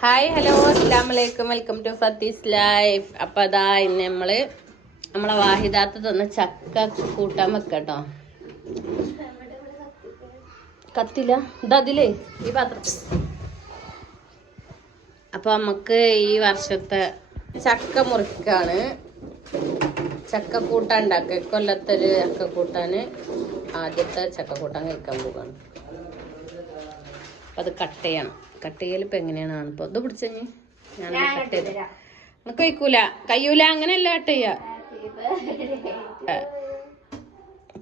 Hi hello അസ്സാം വലൈക്കും welcome to Fathi's life അപ്പൊ അതാ ഇന്ന് നമ്മൾ നമ്മളെ വാഹിദാത്ത് തന്ന ചക്ക കൂട്ടാൻ വെക്കട്ടോ. കത്തില്ല? ഇതതിലേ ഈ പാത്രത്തിൽ. അപ്പൊ നമുക്ക് ഈ വർഷത്തെ ചക്ക മുറിക്കാണ്. ചക്ക കൂട്ടാൻ ഉണ്ടാക്കുക. കൊല്ലത്തൊരു ചക്ക കൂട്ടാന് ആദ്യത്തെ ചക്ക കൂട്ടാൻ കഴിക്കാൻ പോവാണ്. അത് കട്ട് ചെയ്യണം. കട്ട് ചെയ്യൽ ഇപ്പൊ എങ്ങനെയാണ്? ഇപ്പൊ ഇത് പിടിച്ചഞ്ഞ് ഞാൻ കട്ട് ചെയ്ത്? നമുക്ക് വയ്ക്കൂല കയ്യൂല അങ്ങനെയല്ല കട്ട് ചെയ്യ.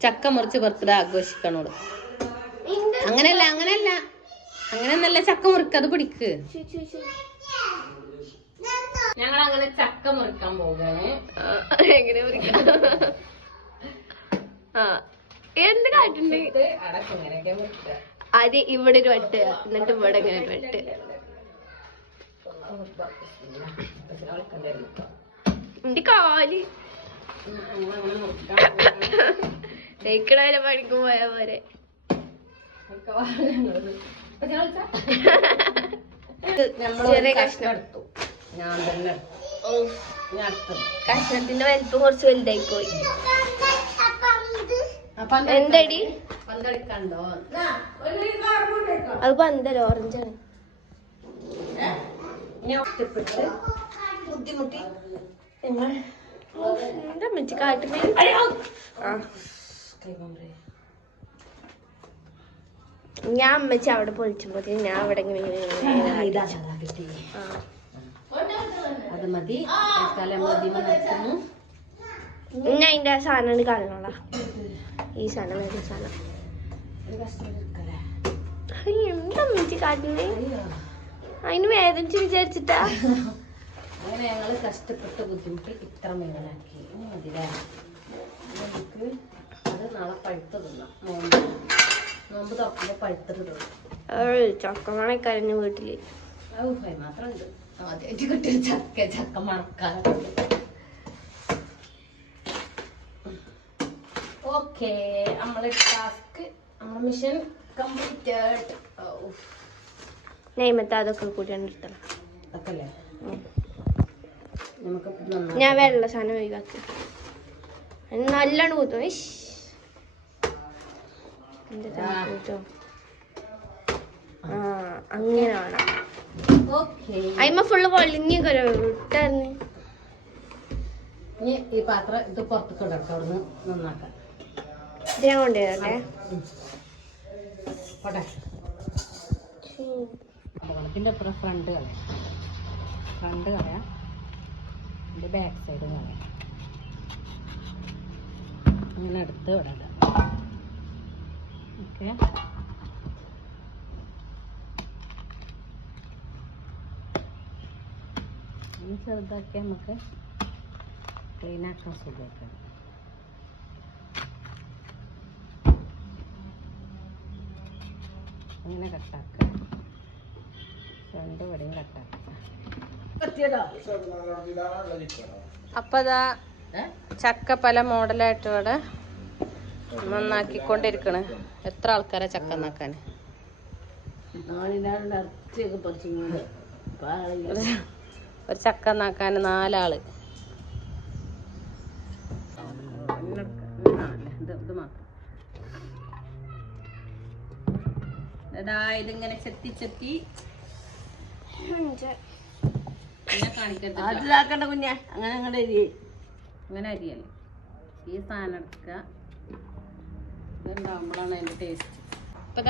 ചക്ക മുറിച്ച് ബർത്ത്ഡേ ആഘോഷിക്കണോട് അങ്ങനെയല്ല അങ്ങനെയല്ല. അങ്ങനെയൊന്നല്ല ചക്ക മുറിക്ക് അത് പിടിക്ക്. ഞങ്ങൾ അങ്ങനെ ചക്ക മുറിക്കാൻ പോകാണ് എങ്ങനെ ആ എന്ത് കാട്ടുണ്ട്? അടക്കം ആദ്യം ഇവിടെ ഒരു വെട്ട്. എന്നിട്ട് ഇവിടെ ഇങ്ങനെ ഒരു വെട്ട്. എന്റെ കാൽ. തേക്കണവരെ പണിക്ക് പോയ പോരെ. ചെറിയ കഷ്ണം. എടുത്തു. ഞാൻ തന്നെ. കഷ്ണത്തിന്റെ വലിപ്പം കുറച്ച് വലുതായി പോയി എന്തടി? അത് പന്തല ഓറഞ്ചാണ് ഞാൻ ബുദ്ധിമുട്ടി അമ്മച്ചി കാട്ടുമേ ഞാൻ അമ്മച്ചി അവിടെ പൊളിച്ചുമ്പോ ഞാൻ അവിടെ. അത് മതി. ഇനി അതിന്റെ സാധനം കാണണോടാ ഈ സാധനം വേറെ സാധനം. എന്താ അമ്മച്ചി കാട്ടിന്? അതിന് വേദനിച്ച് വിചാരിച്ചിട്ടാ. അങ്ങനെ ഞങ്ങൾ കഷ്ടപ്പെട്ട് ബുദ്ധിമുട്ടി ഇത്ര മതില്ലേ നമുക്ക് അത് നാളെ പഴുത്ത് തിന്നാം. നോമ്പ്. നോമ്പ് തുറക്കുമ്പോൾ തിന്നാം. ചക്കമണക്കരഞ്ഞു വീട്ടിൽ. ഔ, മാത്രം ഉണ്ട്. ആദ്യമായിട്ട് കിട്ടിയ ചക്ക ചക്ക മണക്കാറുണ്ട് ഓക്കെ നമ്മളെ ടാസ്ക് നമ്മളെ മിഷൻ കംപ്ലീറ്റഡ് നെയ്മത്തെ അതൊക്കെ നന്നായി. ഞാൻ വെള്ള സാധനം ഒഴിവാക്കി. നല്ലോണം കൂത്തും അങ്ങനെ വേണം. അയിമ ഫുള്ള് പൊളിഞ്ഞ് വിട്ടായിരുന്നു ഇനി ഈ പാത്രം ഇത് പുറത്തേക്ക് ഇടട്ടെ നിന്ന് നന്നാക്കാം ഇത് ഞാൻ കൊണ്ടുവരട്ടെ. അപ്പുറം ഫ്രണ്ട് കളയാം. ഫ്രണ്ട് കളയാം. എന്റെ ബാക്ക് സൈഡ് കളയാം അങ്ങനെ എടുത്ത് ഇവിടെ ഓക്കെ ചെറുതാക്കി നമുക്ക് ക്ലീനാക്കാൻ സുഖമാക്കാം. ഇങ്ങനെ കട്ടാക്കുക രണ്ട് വടിയും കട്ടാക്കുക അപ്പൊ അതാ ചക്ക പല മോഡലായിട്ട് ഇവിടെ നന്നാക്കിക്കൊണ്ടിരിക്കണ്. എത്ര ആൾക്കാരാ ചക്ക നന്നാക്കാൻ? ഒരു ചക്ക നന്നാക്കാൻ നാലാൾ. ഇത് മാത്രം. എടാ ഇതിങ്ങനെ ചെത്തി ചെത്തി. കാണിക്കരുത്. കുഞ്ഞ. അങ്ങനെ അങ്ങോട്ട് അങ്ങനെ അരിയല്ലേ? ഈ സാധനം എടുക്കുക ഇതുണ്ടാകുമ്പോഴാണ് അതിന്റെ ടേസ്റ്റ് അപ്പം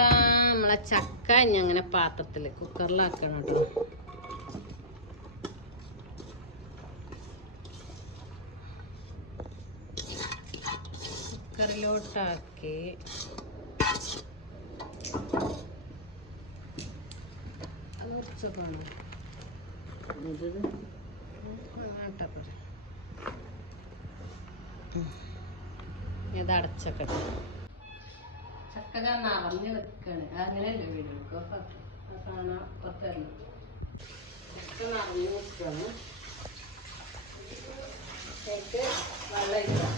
നമ്മളെ ചക്ക ഇനി അങ്ങനെ പാത്രത്തിൽ കുക്കറിലാക്കണം കേട്ടോ. കുക്കറിലോട്ടാക്കി കുറച്ചൊക്കെ വേണം അങ്ങനെ ഇട്ടാ പോരെ. ഇത് അടച്ചൊക്കെ ചക്ക നിറഞ്ഞു വെക്കാണ് അങ്ങനെയല്ലേ വീഡിയോ കാണാൻ പുറത്തല്ല ചക്ക നിറഞ്ഞു നിൽക്കാണ് അതിലേക്ക് വെള്ളം ഒഴിക്കാം.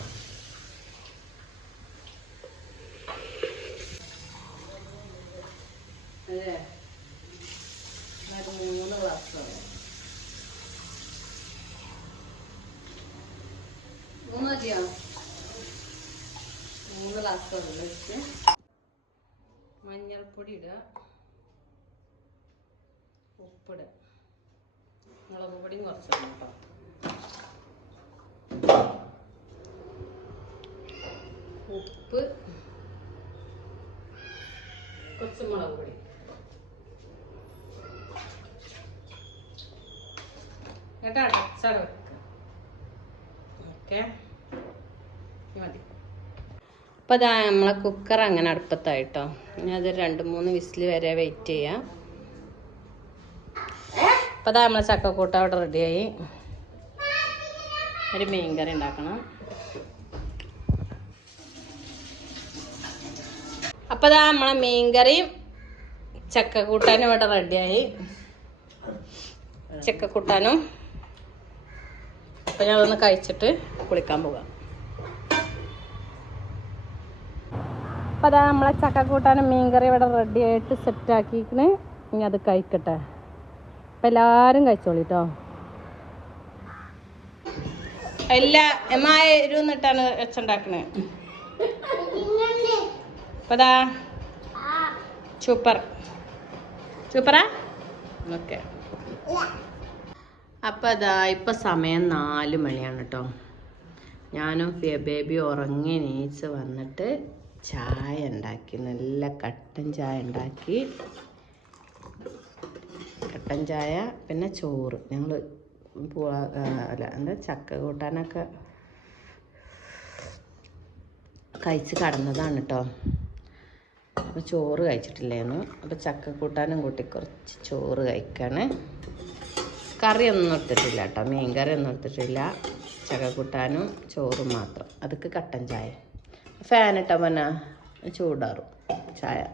അതെ ഒരു മൂന്ന് ഗ്ലാസ് വെച്ച് മഞ്ഞൾപ്പൊടി ഇടുക. ഉപ്പിടുക. മുളക് പൊടിയും കുറച്ച് കേട്ടോ. ഉപ്പ് കുറച്ച് മുളക് പൊടി. എന്നിട്ട് അടച്ചട വെക്കുക. ഓക്കെ? മതി. അപ്പോൾ അതാ നമ്മളെ കുക്കർ അങ്ങനെ അടുപ്പത്തായിട്ടോ. ഇനി അത് രണ്ട് മൂന്ന് വിസിൽ വരെ വെയിറ്റ് ചെയ്യാം. അപ്പോൾ അതാ നമ്മളെ ചക്കക്കൂട്ട അവിടെ റെഡിയായി. ഒരു മീൻ കറി ഉണ്ടാക്കണം. അപ്പോൾ അതാ നമ്മളെ മീൻ കറിയും ചക്കക്കൂട്ടാനും ഇവിടെ റെഡിയായി. ചക്കക്കൂട്ടാനും. അപ്പോൾ ഞാനൊന്ന് കഴിച്ചിട്ട് കുളിക്കാൻ പോകാം. അപ്പോൾ അതാ നമ്മളെ ചക്ക കൂട്ടാനും മീൻകറി ഇവിടെ റെഡി ആയിട്ട് സെറ്റ് ആക്കിക്കണ് ഇനി അത് കഴിക്കട്ടെ. അപ്പം എല്ലാവരും കഴിച്ചോളി കേട്ടോ അല്ല എമ്മായിട്ടാണ് ഇരുന്നിട്ടാണ് വെച്ചുണ്ടാക്കണേ? ചൂപ്പർ ചൂപ്പറാ സൂപ്പർ സൂപ്പറാ ഓക്കെ അപ്പം അതാ ഇപ്പം സമയം നാല് മണിയാണ് കേട്ടോ ഞാനും ബേബി ഉറങ്ങി നീച്ച് വന്നിട്ട് ചായ ഉണ്ടാക്കി നല്ല കട്ടൻ ചായ ഉണ്ടാക്കി. കട്ടൻ ചായ പിന്നെ ചോറ്. ഞങ്ങൾ അല്ല എന്താ ചക്ക കൂട്ടാനൊക്കെ കഴിച്ച് കടന്നതാണ് കേട്ടോ അപ്പോൾ ചോറ് കഴിച്ചിട്ടില്ലായിരുന്നു അപ്പോൾ ചക്ക കൂട്ടാനും കൂട്ടി കുറച്ച് ചോറ് കഴിക്കാണ്. കറിയൊന്നും എടുത്തിട്ടില്ല കേട്ടോ മീൻ കറി ഒന്നും എടുത്തിട്ടില്ല ചക്കക്കൂട്ടാനും ചോറും മാത്രം. അതൊക്കെ കട്ടൻ ചായ. ഫാൻ ഇട്ടാ പിന്നെ ചൂടാറും. ചായ.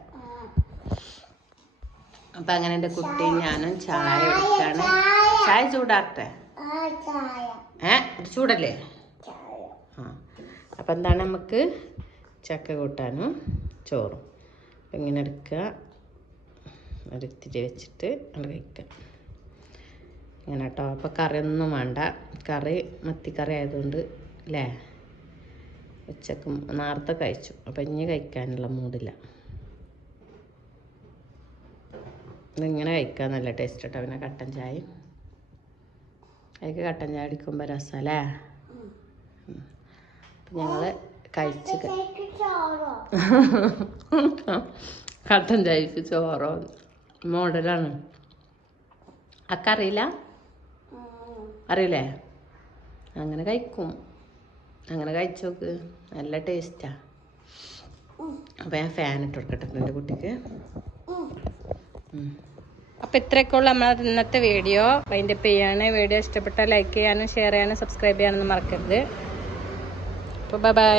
അപ്പം അങ്ങനെ എന്റെ കുട്ടിയും ഞാനും ചായ എടുക്കാണ്. ചായ ചൂടാറട്ടെ? ഏ? ചൂടല്ലേ? ആ. അപ്പം എന്താണ് നമുക്ക് ചക്ക കൂട്ടാനും ചോറും. അപ്പം ഇങ്ങനെ എടുക്കുക. ഒരിത്തിരി വെച്ചിട്ട് അത് കഴിക്കുക. ഇങ്ങനെ കേട്ടോ അപ്പോൾ കറിയൊന്നും വേണ്ട. കറി മത്തിക്കറി ആയതുകൊണ്ട് അല്ലേ ഉച്ചയ്ക്ക് നേരത്തെ കഴിച്ചു. അപ്പം ഇനി കഴിക്കാനുള്ള മൂടില്ല ഇതിങ്ങനെ കഴിക്കാൻ നല്ല ടേസ്റ്റ് കേട്ടോ പിന്നെ കട്ടൻ ചായ അതിക്ക് കട്ടൻ ചായ അടിക്കുമ്പോൾ രസമല്ലേ അപ്പം ഞങ്ങൾ കഴിച്ച് കട്ടൻ ചായക്ക് ചോറോ? മോഡലാണ്. അക്കറിയില്ല? അറിയില്ലേ? അങ്ങനെ കഴിക്കും. അങ്ങനെ കഴിച്ചു നോക്ക്. നല്ല ടേസ്റ്റാ അപ്പോൾ ഞാൻ ഫാൻ ഇട്ട് കൊടുക്കട്ടെ എന്റെ കുട്ടിക്ക്. അപ്പൊ ഇത്രയൊക്കെ ഉള്ളു നമ്മളെ ഇന്നത്തെ വീഡിയോ അതിന്റെ ചെയ്യാണ് വീഡിയോ ഇഷ്ടപ്പെട്ടാൽ ലൈക്ക് ചെയ്യാനും ഷെയർ ചെയ്യാനും സബ്സ്ക്രൈബ് ചെയ്യാനൊന്നും മറക്കരുത്. അപ്പോൾ ബൈ ബൈ